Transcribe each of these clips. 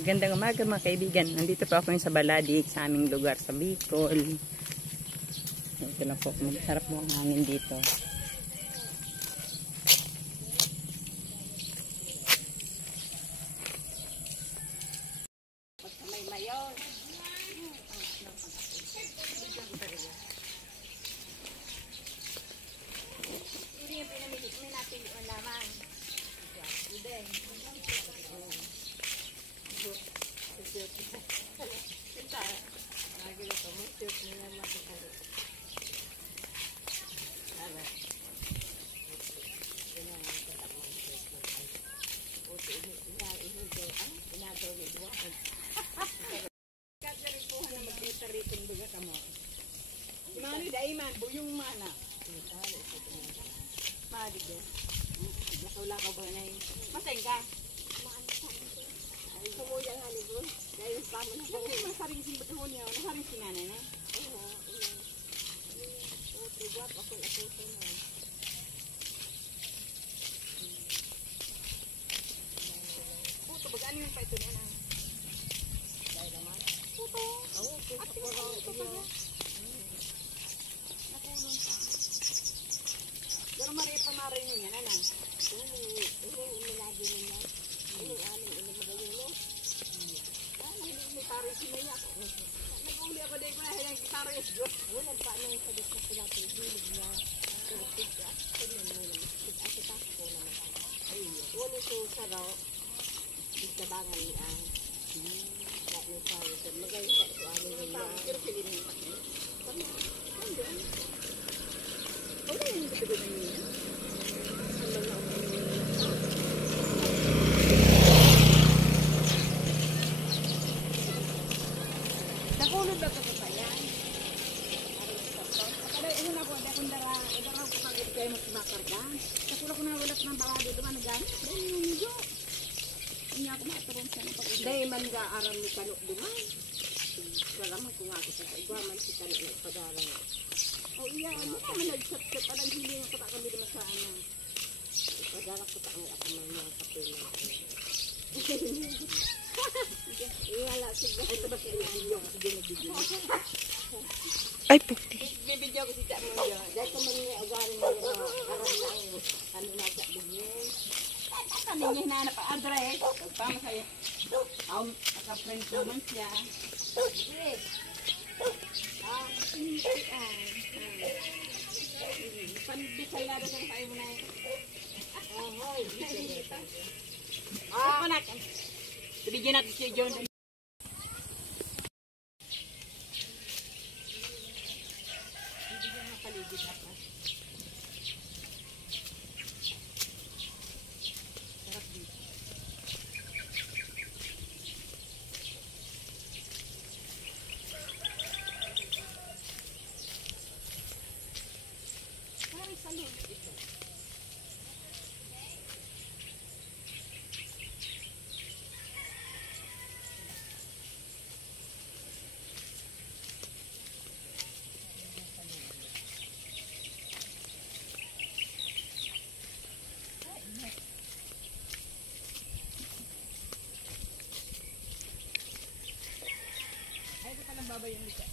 Magandang umaga mga kaibigan. Nandito po ako sa Baladi, sa aming lugar sa Bicol. Ito lang po, masarap po ang hangin dito. Mani daiman buyung mana. Madi ge. Lakaw-lakaw ba nay. Maseng ka. Ay sumuyang ani bro. Dai pamo na. Kasi masaring sin betul niya, nasaring sinanay na. Oo. Tiwat ako na. Puto bagaan yung pa ito na. Dai naman. Puto. Oo, puto. Pero mariya pamarin niya na lang. Uminagi niya. Ano magayulo? May taris niya ako. Nag-uli ako din ko na hayang taris. Wala pa nang sabit na sila sa bilog niya. Wala ito saraw. Ikabangan niya. Magayulo sa amin niya. Pero silin niya. Wala yung sabihin niya. Nakulod ba ito pa yan? Ano na po, dahil kung dara ko pagod kayo magsibakarga. Kasi wala ko na walat ng balado doon, nagamit. Dahil yung medyo. Hindi ako makatarong siya ng pagod. Dahil man ga-aram ni Kalok doon. Salamat ko nga ako sa igwaman si Kalok na ipadarang. Oh iya, ano naman nag-chat-chat pa ng hiling ako kami naman sa ano. Ipadala ko ta ang ako mga kapil na ako. Iwala, sige. Ito ba siya video? Sige na video. Ay, puti. Bibidyo ko si Cak mo yun. Dahil ko mga agarin mo yung aral lang. Ano na Cak bugin. Ano niya hinahanap ang address? Tama sa'yo. Naka-friend naman siya. Sige. Pandisal na doon kayo mo na yun. Ahoy. Ako na. Bigyan natin si John. Bigyan na paligid ako. Sarap dito. Parang salud ito. Ay, ito palang babay yung lika.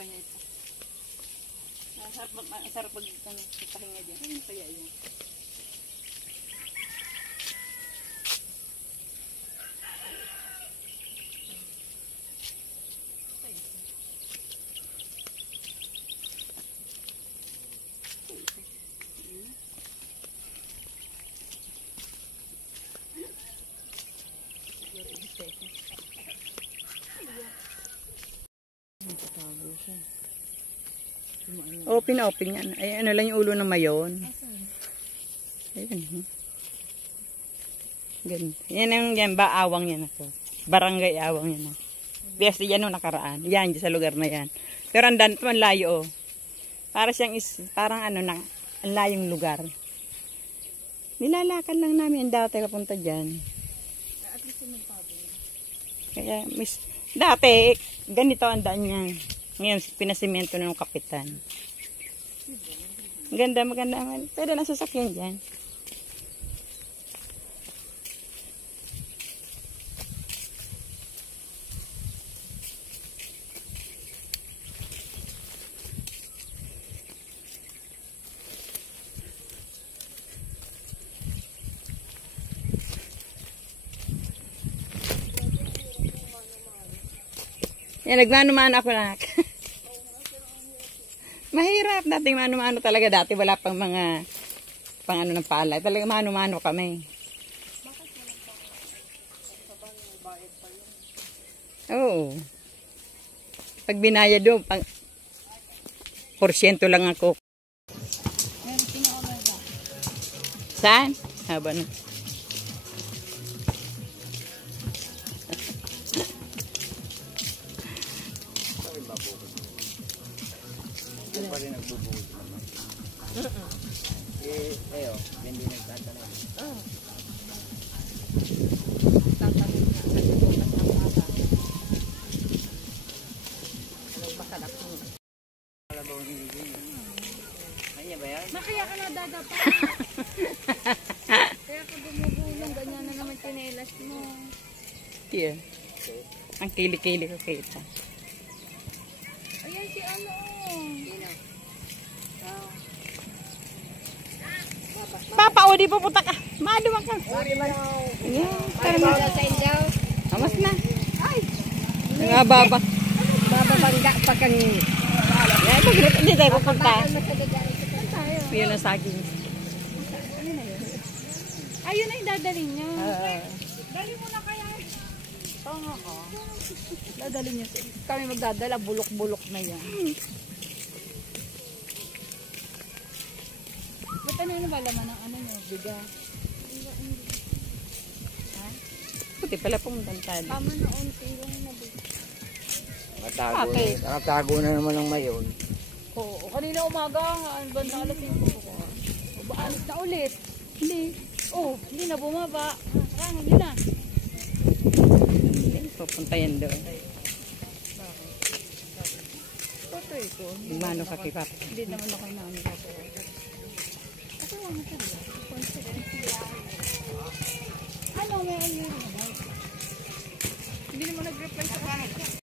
Kaya ito. Sarap pag pahinga dyan. Ano kaya yun? Open yan. Ay, ano lang yung ulo ng mayon. Ayun. Ganun. Yan ang yan, awang yan ako. Barangay awang yan. Biyas yan nung nakaraan. Yan, sa lugar na yan. Pero andan pa, layo. Para siyang parang ano na, ang layong lugar. Nilalakan lang namin ang dati papunta dyan. Kaya, dati, ganito ang daan niya. Ngayon, pinasimento na ng kapitan. Maganda, maganda. Pwede na sasakyan dyan. Yan, nagmano-mano ako na. Mahirap. Dating mano-mano talaga. Dati wala pang mga pang ano ng palay. Talaga mano-mano kami. Oo. Pag binaya doon, porsyento lang ako. Saan? Haba na. Pa rin nagbubuhos naman. Ayo, hindi nagtatanong. Tatanong na. Nagbubukas ng baba. Nagbakalak mo. Kalabaw ni Lili. Kanya ba yan? Kaya ka nadadapa. Kaya ka gumugulong. Ganyan na naman tinelas mo. Yeah. Ang kili-kili ko kita. Ayan si ano. Papa, o di pupunta ka. Maduwag ka. Ayan, tara mo. Amas na. Ay. Nga baba. Bababangga pa kanina. Yan, hindi tayo pupunta. Yun ang saging. Ayun na yung dadalhin niya. Dali mo na kaya. Oo nga. Dadalhin niya. Kami magdadala. Bulok-bulok na yan. Ba't ano ba laman ng ano nyo? Biga. Puti pala pumunta tayo. Tama na unti lang na biga. Nakatago na naman ng mayon. Oo. Kanina umaga. Ano ba na alas yung buko? O ba alis na ulit? Hindi. Oh, hindi na bumaba. Saka hindi na. Pupunta yan doon. Patoy ko. Mano ka kay Papa. Hindi naman ako inaano ko. Kasi wala ka rin. Ano, may ayun. Hindi naman nag-reply sa kanila.